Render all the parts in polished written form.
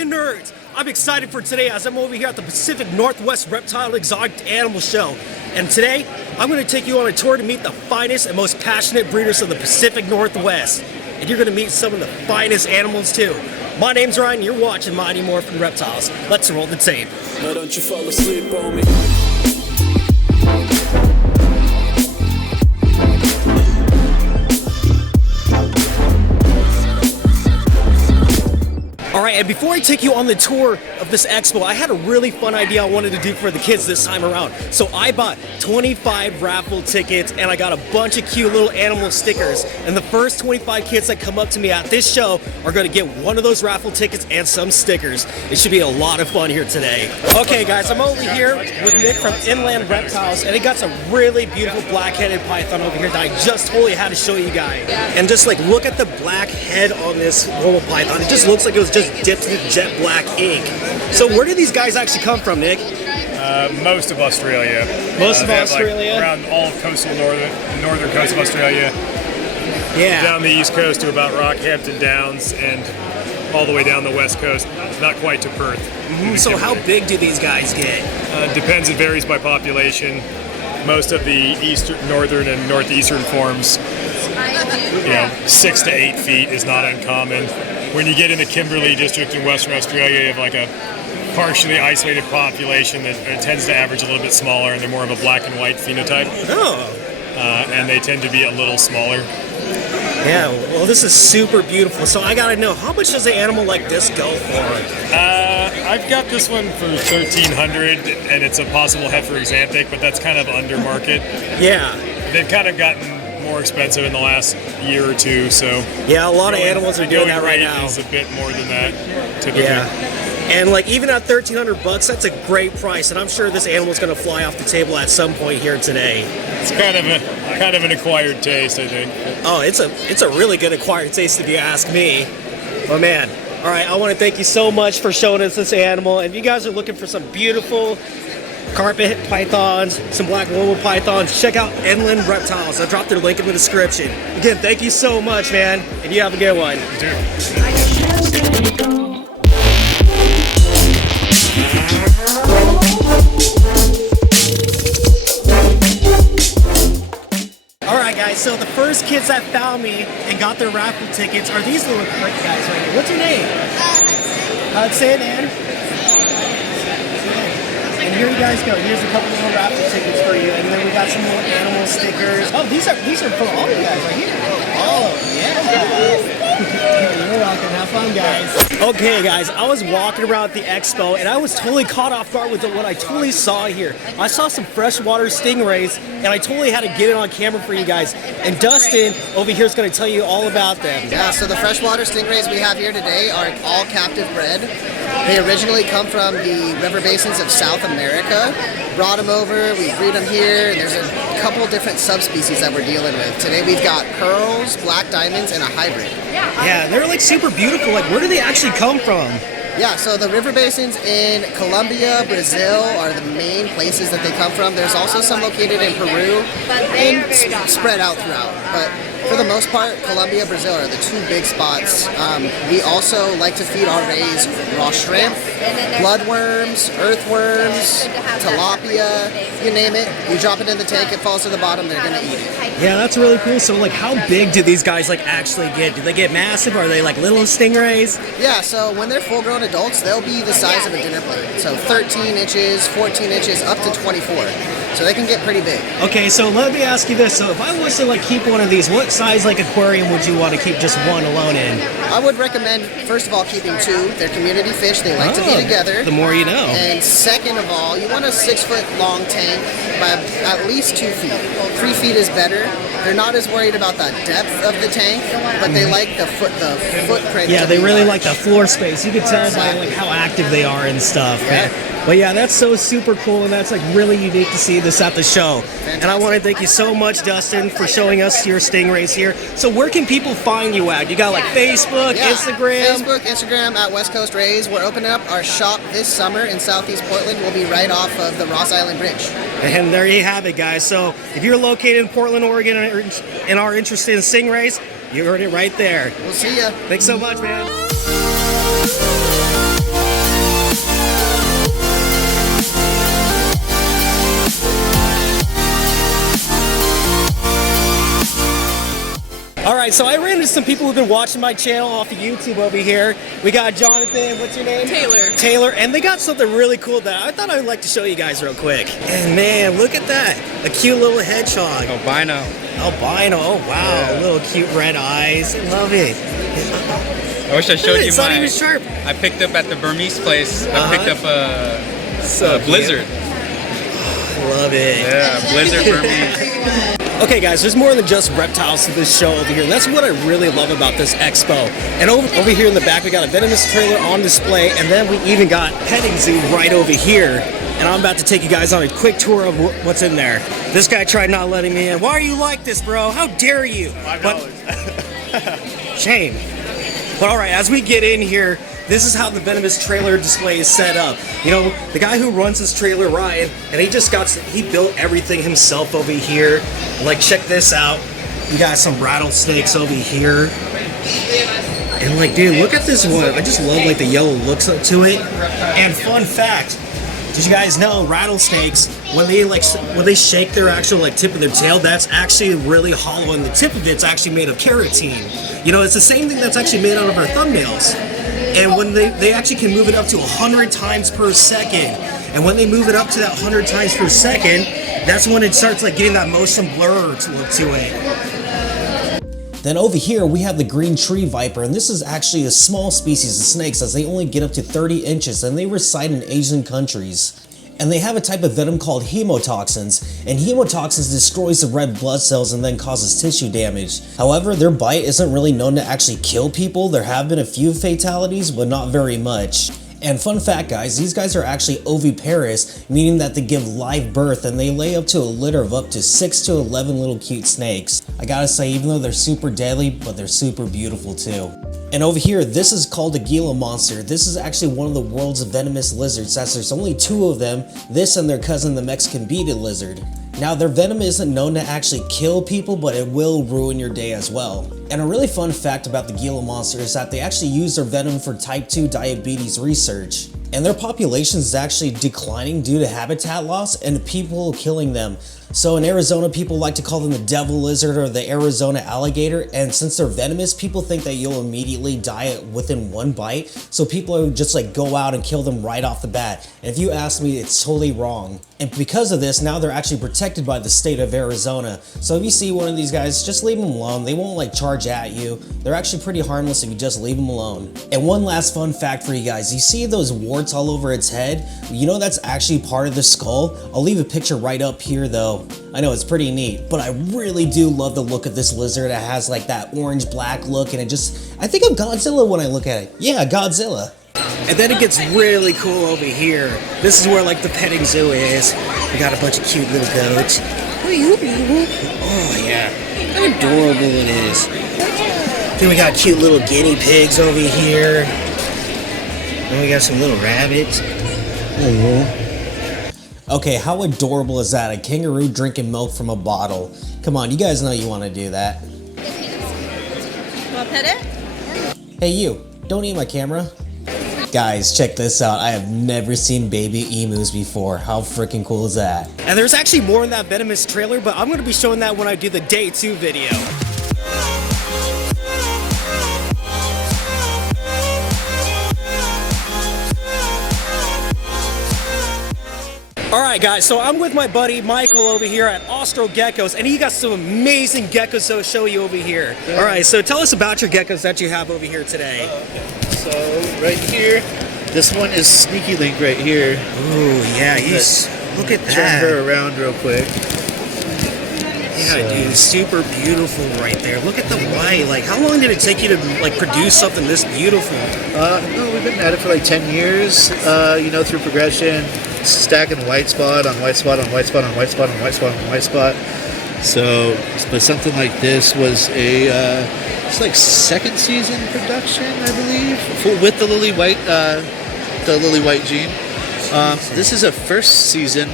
and nerds! I'm excited for today as I'm over here at the Pacific Northwest Reptile Exotic Animal Show. And today, I'm going to take you on a tour to meet the finest and most passionate breeders of the Pacific Northwest. And you're going to meet some of the finest animals too. My name's Ryan, you're watching Mighty Morphin Reptiles. Let's roll the tape. Now don't you fall asleep on me. Alright, and before I take you on the tour of this expo, I had a really fun idea I wanted to do for the kids this time around. So I bought 25 raffle tickets and I got a bunch of cute little animal stickers. And the first 25 kids that come up to me at this show are going to get one of those raffle tickets and some stickers. It should be a lot of fun here today. Okay guys, I'm over here with Nick from Inland Reptiles, and he got some really beautiful black-headed python over here that I just totally had to show you guys. And just like look at the black head on this little python. It just looks like it was just dipped in jet black ink. So where do these guys actually come from, Nick? Most of Australia. Most of Australia? Like around all of coastal northern coast of Australia. Yeah. Down the east coast to about Rockhampton Downs and all the way down the west coast, not quite to Perth. So how big do these guys get? Depends, it varies by population. Most of the northern and northeastern forms, 6 to 8 feet is not uncommon. When you get in the Kimberley district in Western Australia, you have like a partially isolated population that tends to average a little bit smaller, and they're more of a black and white phenotype. Oh. And they tend to be a little smaller. Yeah, well this is super beautiful. So I gotta know, how much does an animal like this go for? I've got this one for $1,300, and it's a possible heifer exanthic, but that's kind of under market. Yeah. They've kind of gotten more expensive in the last year or two, so yeah, a lot of animals are doing that right now. Is a bit more than that, typically. Yeah, and like even at $1,300, that's a great price, and I'm sure this animal's going to fly off the table at some point here today. It's kind of an acquired taste, I think. Oh, it's a really good acquired taste if you ask me. Oh man. All right, I want to thank you so much for showing us this animal. And if you guys are looking for some beautiful carpet pythons, some black woolly pythons, check out Inland Reptiles. I'll drop their link in the description. Again, thank you so much, man, and you have a good one. Alright guys, so the first kids that found me and got their raffle tickets are these little quick guys right here. What's your name? Hudson. And here you guys go. Here's a couple little raffle tickets for you, and then we got some little animal stickers. Oh, these are for all you guys right here. Oh yeah. You're welcome. Have fun, guys. Okay, guys. I was walking around at the expo, and I was totally caught off guard with what I totally saw here. I saw some freshwater stingrays, and I totally had to get it on camera for you guys. And Dustin over here is going to tell you all about them. Yeah. So the freshwater stingrays we have here today are all captive bred. They originally come from the river basins of South America. Brought them over, we breed them here. There's a couple different subspecies that we're dealing with. Today we've got pearls, black diamonds, and a hybrid. Yeah, they're like super beautiful. Like, where do they actually come from? Yeah, so the river basins in Colombia, Brazil are the main places that they come from. There's also some located in Peru and spread out throughout. But for the most part, Colombia, Brazil are the two big spots. We also like to feed our rays raw shrimp, bloodworms, earthworms, tilapia, you name it. You drop it in the tank, it falls to the bottom, they're going to eat it. Yeah, that's really cool. So like, how big do these guys like actually get? Do they get massive? Are they like little stingrays? Yeah, so when they're full-grown adults, they'll be the size of a dinner plate. So 13 inches, 14 inches, up to 24. So they can get pretty big. Okay, so let me ask you this. So if I was to like keep one of these, what size like aquarium would you want to keep just one alone in? I would recommend, first of all, keeping two. They're community fish. They like to be together. The more you know. And second of all, you want a 6-foot long tank by at least 2 feet. 3 feet is better. They're not as worried about the depth of the tank, but they like the footprint. Yeah, they really like the floor space. You can tell by like how active they are and stuff. Yeah. But yeah, that's so super cool, and that's like really unique to see this at the show. Fantastic. And I want to thank you so much, Dustin, for showing us your stingrays here. So where can people find you at? You got like Facebook, Instagram? Facebook, Instagram at West Coast Rays. We're opening up our shop this summer in Southeast Portland. We'll be right off of the Ross Island Bridge. And there you have it, guys. So if you're located in Portland, Oregon, and are interested in stingrays, you heard it right there. We'll see ya. Thanks so much, man. right, so I ran into some people who've been watching my channel off of YouTube over here. We got Jonathan, what's your name? Taylor. Taylor, and they got something really cool that I thought I'd like to show you guys real quick. And man, look at that. A cute little hedgehog. Albino. Albino, oh wow, little cute red eyes. I love it. I wish I showed you It's not mine. even sharp. I picked up at the Burmese place. I picked up a Blizzard. Love it. Yeah, Blizzard Burmese. Okay guys, there's more than just reptiles to this show over here, and that's what I really love about this expo. And over here in the back, we got a Venomous trailer on display, and then we even got petting zoo right over here. And I'm about to take you guys on a quick tour of what's in there. This guy tried not letting me in. Why are you like this, bro? How dare you? Shame. But all right, as we get in here, this is how the Venomous trailer display is set up. You know, the guy who runs this trailer, Ryan, and he built everything himself over here. Like, check this out. We got some rattlesnakes over here. And like, dude, look at this one. I just love like the yellow looks to it. And fun fact, did you guys know rattlesnakes, when they shake their actual like tip of their tail, that's actually really hollow, and the tip of it's actually made of keratin. You know, it's the same thing that's actually made out of our thumbnails. And when they actually can move it up to 100 times per second. And when they move it up to that 100 times per second, that's when it starts like getting that motion blur to it. Then over here we have the green tree viper, and this is actually a small species of snakes as they only get up to 30 inches and they reside in Asian countries. And they have a type of venom called hemotoxins, and hemotoxins destroys the red blood cells and then causes tissue damage. However, their bite isn't really known to actually kill people. There have been a few fatalities, but not very much. And fun fact guys, these guys are actually oviparous, meaning that they give live birth and they lay up to a litter of up to 6 to 11 little cute snakes. I gotta say, even though they're super deadly, but they're super beautiful too. And over here, this is called a Gila monster. This is actually one of the world's venomous lizards, as there's only 2 of them, this and their cousin the Mexican beaded lizard. Now their venom isn't known to actually kill people, but it will ruin your day as well. And a really fun fact about the Gila monster is that they actually use their venom for type 2 diabetes research. And their population is actually declining due to habitat loss and people killing them. So in Arizona, people like to call them the devil lizard or the Arizona alligator, and since they're venomous, people think that you'll immediately die within one bite, so people just like go out and kill them right off the bat. And if you ask me, it's totally wrong. And because of this, now they're actually protected by the state of Arizona. So if you see one of these guys, just leave them alone. They won't like charge at you. They're actually pretty harmless if you just leave them alone. And one last fun fact for you guys, you see those warts all over its head? You know that's actually part of the skull? I'll leave a picture right up here though. I know it's pretty neat, but I really do love the look of this lizard. It has like that orange-black look, and I think of Godzilla when I look at it. Yeah, Godzilla. And then it gets really cool over here. This is where like the petting zoo is. We got a bunch of cute little goats. Oh yeah, how adorable it is. Then we got cute little guinea pigs over here. Then we got some little rabbits. Okay, how adorable is that? A kangaroo drinking milk from a bottle. Come on, you guys know you want to do that. Want to pet it? Hey you, don't eat my camera. Guys, check this out. I have never seen baby emus before. How freaking cool is that? And there's actually more in that Venomous trailer, but I'm going to be showing that when I do the day 2 video. Alright guys, so I'm with my buddy Michael over here at Austral Geckos, and he got some amazing geckos to show you over here. Yeah. Alright, so tell us about your geckos that you have over here today. So right here, this one is Sneaky Link right here. Ooh, yeah, look at that. Turn her around real quick. Yeah, dude, super beautiful right there. Look at the white. Like, how long did it take you to like produce something this beautiful? No, we've been at it for like 10 years. You know, through progression, stacking white spot on white spot on white spot on white spot on white spot on white spot. So, but something like this was it's like 2nd season production, I believe, with the lily white gene. This is a 1st season.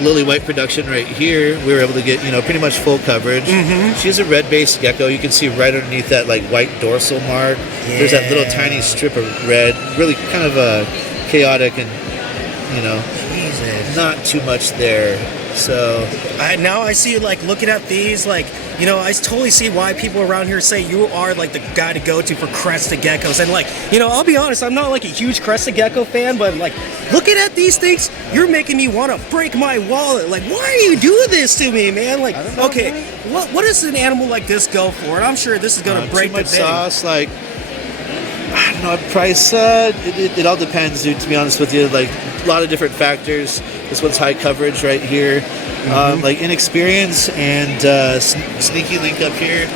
Lily white production right here. We were able to get, you know, pretty much full coverage. She's a red-based gecko. You can see right underneath that like white dorsal mark. Yeah. There's that little tiny strip of red. Really kind of chaotic and, you know. not too much there. So Now I see, like, looking at these, like, you know, I totally see why people around here say you are, like, the guy to go to for crested geckos. And, like, you know, I'll be honest, I'm not, like, a huge crested gecko fan, but, like, looking at these things, you're making me want to break my wallet. Like, why are you doing this to me, man? Like, okay, what does an animal like this go for? And I'm sure this is going to break too much the bank. sauce, like, I don't know, price, it all depends, dude, to be honest with you. Like, a lot of different factors. This one's high coverage right here. Like, inexperience and sneaky link up here.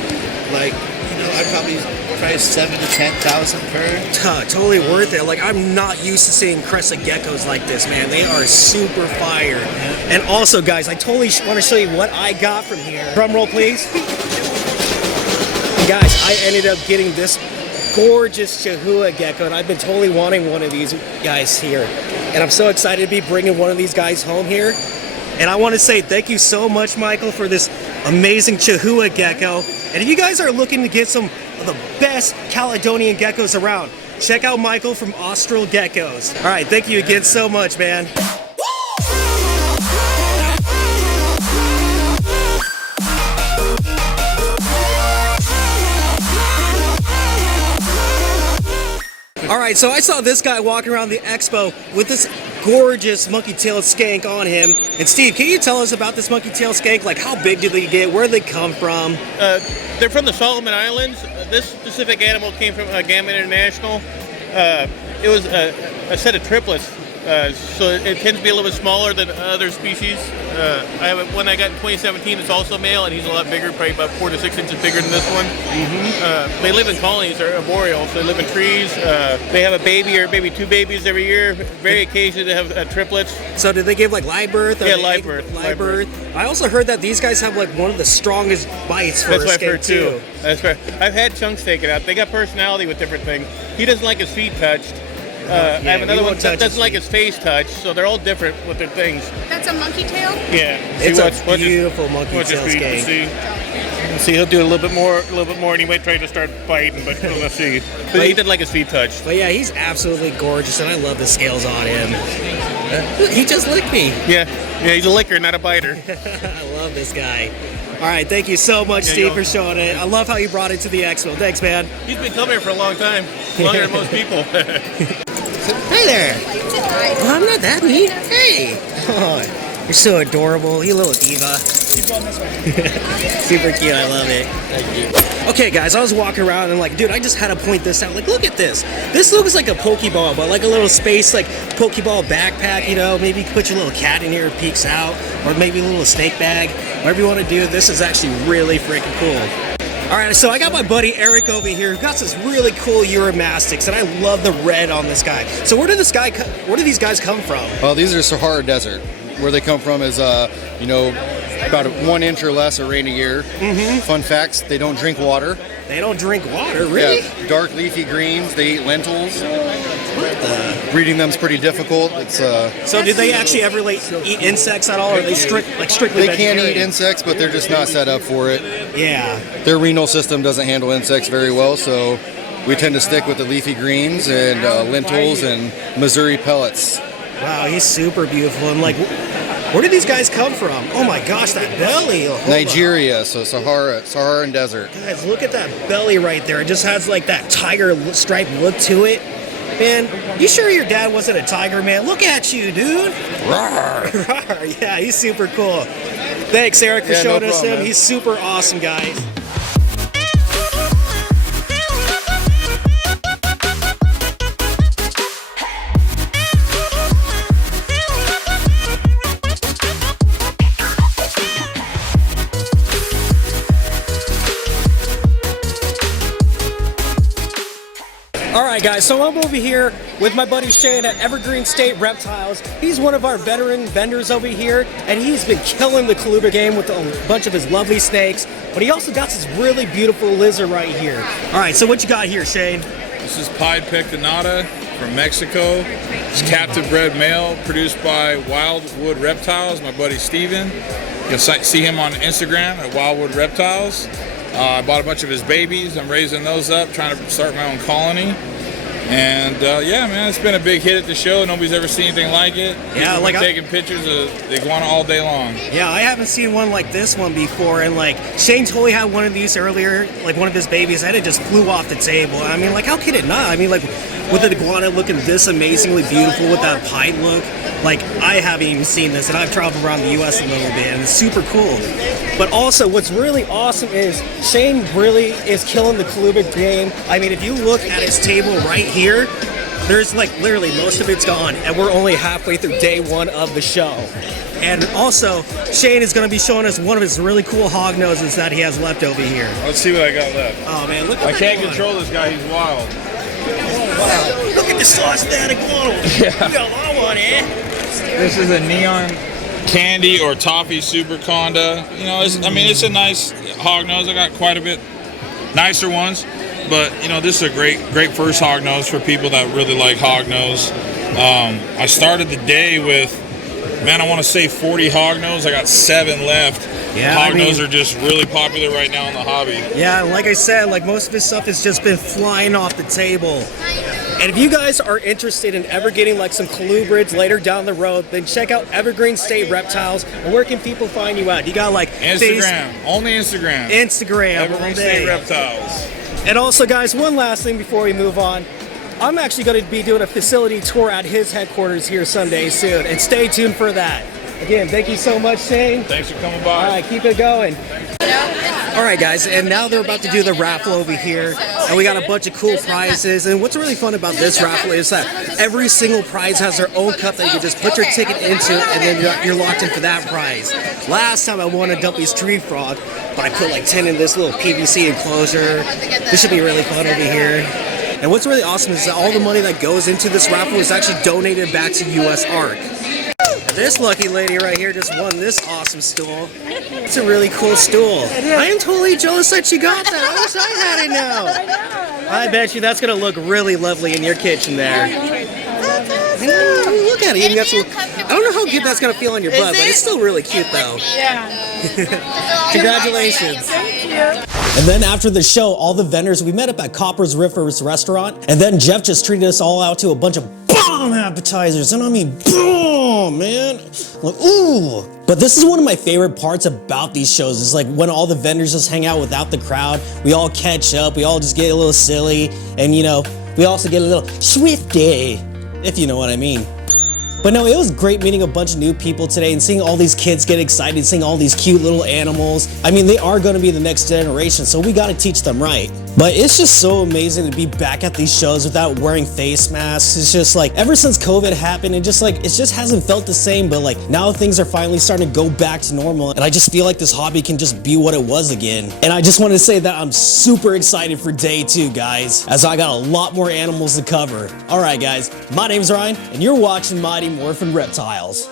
Like, you know, I'd probably price 7,000 to 10,000 per. Totally worth it. Like, I'm not used to seeing crested geckos like this, man. They are super fire. And also, guys, I totally want to show you what I got from here. Drum roll, please. Guys, I ended up getting this gorgeous Chihuahua gecko, and I've been totally wanting one of these guys here. And I'm so excited to be bringing one of these guys home here. And I want to say thank you so much, Michael, for this amazing Chihuahua gecko. And if you guys are looking to get some of the best Caledonian geckos around, check out Michael from Austral Geckos. All right, thank you again so much, man. All right, so I saw this guy walking around the expo with this gorgeous Monkeytail Skank on him. And Steve, can you tell us about this Monkeytail Skank? Like, how big do they get? Where do they come from? They're from the Solomon Islands. This specific animal came from Gamma International. It was a set of triplets, so it tends to be a little bit smaller than other species. I have one I got in 2017. It's also male, and he's a lot bigger, probably about 4 to 6 inches bigger than this one. They live in colonies. They're arboreal, so they live in trees. They have a baby or maybe 2 babies every year. Very occasionally they have triplets. So do they give like live birth? Yeah, live birth. Live birth. I also heard that these guys have like one of the strongest bites for That's a what I've skate heard too. That's right. I've had chunks taken out. They got personality with different things. He doesn't like his feet touched. I have another one that doesn't like his face touched, so they're all different with their things. That's a monkey tail? Yeah. It's a beautiful Monkeytail Skank. See, he'll do a little bit more, and he might try to start biting, but let's see. But he didn't like his feet touched. But yeah, he's absolutely gorgeous, and I love the scales on him. He just licked me. Yeah, he's a licker, not a biter. I love this guy. All right, thank you so much, Steve, for showing it. I love how you brought it to the expo. Thanks, man. He's been coming here for a long time, longer than most people. Hey there. Oh, I'm not that neat. Hey. Oh, you're so adorable. You little diva. Super cute. I love it. Thank you. Okay, guys, I was walking around and like, dude, I just had to point this out. Like, look at this. This looks like a Pokeball, but like a little space, like Pokeball backpack, you know, maybe you can put your little cat in here, it peeks out, or maybe a little snake bag. Whatever you want to do, this is actually really freaking cool. All right, so I got my buddy Eric over here who got this really cool Uromastics, and I love the red on this guy. So where do these guys come from? Well, these are Sahara Desert. Where they come from is, you know, about 1 inch or less of rain a year. Fun facts, they don't drink water. They don't drink water, really? Yeah, dark leafy greens, they eat lentils. Breeding them's pretty difficult. It's So do they actually ever like eat insects at all, or are they strictly They can eat insects, but they're just not set up for it. Yeah. Their renal system doesn't handle insects very well, so we tend to stick with the leafy greens and lentils and Missouri pellets. Wow, he's super beautiful. And like, where did these guys come from? Oh my gosh, that belly. Nigeria, so Saharan desert. Guys, look at that belly right there. It just has like that tiger stripe look to it. Man, you sure your dad wasn't a tiger, man? Look at you, dude. Rawr. Yeah, he's super cool. Thanks, Eric, for showing us him. Man. He's super awesome, guys. Alright guys, so I'm over here with my buddy Shane at Evergreen State Reptiles. He's one of our veteran vendors over here, and he's been killing the Coluda game with a bunch of his lovely snakes, but he also got this really beautiful lizard right here. Alright, so what you got here, Shane? This is Pied Pectinata from Mexico. It's captive bred male, produced by Wildwood Reptiles, my buddy Steven. You'll see him on Instagram at Wildwood Reptiles. I bought a bunch of his babies. I'm raising those up, trying to start my own colony. And yeah, man, it's been a big hit at the show. Nobody's ever seen anything like it. Yeah, like taking pictures of the iguana all day long. Yeah, I haven't seen one like this one before, and like Shane totally had one of these earlier, like one of his babies, and it just flew off the table. I mean, like, how could it not? I mean, like, with the iguana looking this amazingly beautiful with that pied look, like, I haven't even seen this, and I've traveled around the U.S. a little bit, and it's super cool. But also, what's really awesome is Shane really is killing the colubrid game. I mean, if you look at his table right here, there's like literally most of it's gone, and we're only halfway through day one of the show. And also, Shane is going to be showing us one of his really cool hog noses that he has left over here. Let's see what I got left. Oh man, look at I that can't iguana. control this guy. He's wild. Oh, wow. Look at the sauce of that iguana. Yeah. You got a lot of one, eh? This is a neon candy or toffee super conda. You know, I mean, it's a nice hog nose. I got quite a bit nicer ones, but you know, this is a great first hog nose for people that really like hog nose. I started the day with, man, I want to say 40 hog nose. I got 7 left. Yeah, hog nose are just really popular right now in the hobby. Yeah, like I said, like most of his stuff has just been flying off the table. And if you guys are interested in ever getting like some colubrids later down the road, then check out Evergreen State Reptiles. And where can people find you at? You got like Instagram, only Instagram. Instagram, Evergreen State Reptiles. And also, guys, one last thing before we move on. I'm actually going to be doing a facility tour at his headquarters here Sunday soon, and stay tuned for that. Again, thank you so much, Shane. Thanks for coming by. All right, keep it going. All right, guys, and now they're about to do the raffle over here, and we got a bunch of cool prizes. And what's really fun about this raffle is that every single prize has their own cup that you can just put your ticket into, and then you're locked in for that prize. Last time I won a Dumpy's tree frog, but I put like 10 in this little PVC enclosure. This should be really fun over here. And what's really awesome is that all the money that goes into this raffle is actually donated back to US ARC. This lucky lady right here just won this awesome stool. It's a really cool stool. I am totally jealous that you got that. I wish I had it now. I bet you that's going to look really lovely in your kitchen there. Look at it. You got some, I don't know how good that's going to feel on your butt, but it's still really cute though. Yeah. Congratulations. Thank you. And then after the show, all the vendors, we met up at Copper's Riffers restaurant, and then Jeff just treated us all out to a bunch of bomb appetizers, and I mean bomb, man. Like, ooh. But this is one of my favorite parts about these shows, is like when all the vendors just hang out without the crowd, we all catch up, we all just get a little silly, and you know, we also get a little swifty, if you know what I mean. But no, it was great meeting a bunch of new people today and seeing all these kids get excited, seeing all these cute little animals. I mean, they are gonna be the next generation, so we gotta teach them right. But it's just so amazing to be back at these shows without wearing face masks. It's just like, ever since COVID happened, it just hasn't felt the same, but like now things are finally starting to go back to normal. And I just feel like this hobby can just be what it was again. And I just wanted to say that I'm super excited for day 2, guys, as I got a lot more animals to cover. All right, guys, my name's Ryan, and you're watching Mighty Morphin Reptiles.